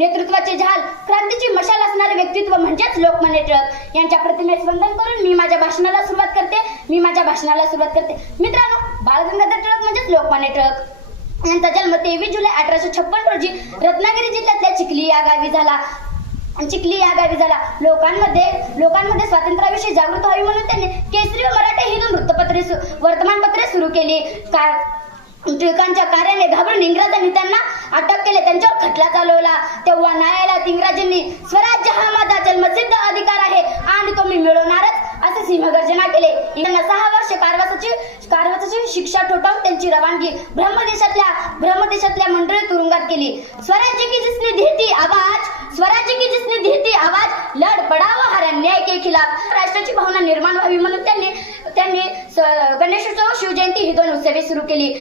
नेतृत्वाचे झाल, क्रांतीची मशाल असणारे व्यक्तित्व म्हणजेच लोकमान्य टिळक यांच्या प्रतिमेस वंदन करून मी माझ्या भाषणाला सुरुवात करते. मित्रांनो, बाळ गंगाधर टिळक म्हणजेच लोकमान्य टिळक यांचा जन्म 23 जुलै 1856 रोजी रत्नागिरी जिल्ह्यातल्या चिखली या गावी झाला. लोकांमध्ये स्वातंत्र्याविषयी जागृत व्हावी म्हणून त्यांनी केसरी व मराठी हिंदू वर्तमानपत्रे सुरू केली. टिळकांच्या कार्याने घाबरून इंग्रजांनी त्यांना अटक केले, त्यांच्यावर खटला चालवला. तेव्हा न्यायालयात इंग्रजांनी स्वराज्य हा माझा जन्मसिद्ध अधिकार आहे आणि तो मी मिळवणारच असे सिंहगर्जना केले. यांना 6 वर्ष कारवासाची शिक्षा ठोठावून त्यांची रवानगी ब्रह्मदेशातल्या मंडळी तुरुंगात केली. स्वराज्य की जिसने दी थी आवाज लढ पड़ा वो हर अन्याय के खिलाफ. राष्ट्राची भावना निर्माण व्हावी म्हणून त्यांनी गणेशोत्सव, शिवजयंती ही 2 उत्सवे सुरू केली.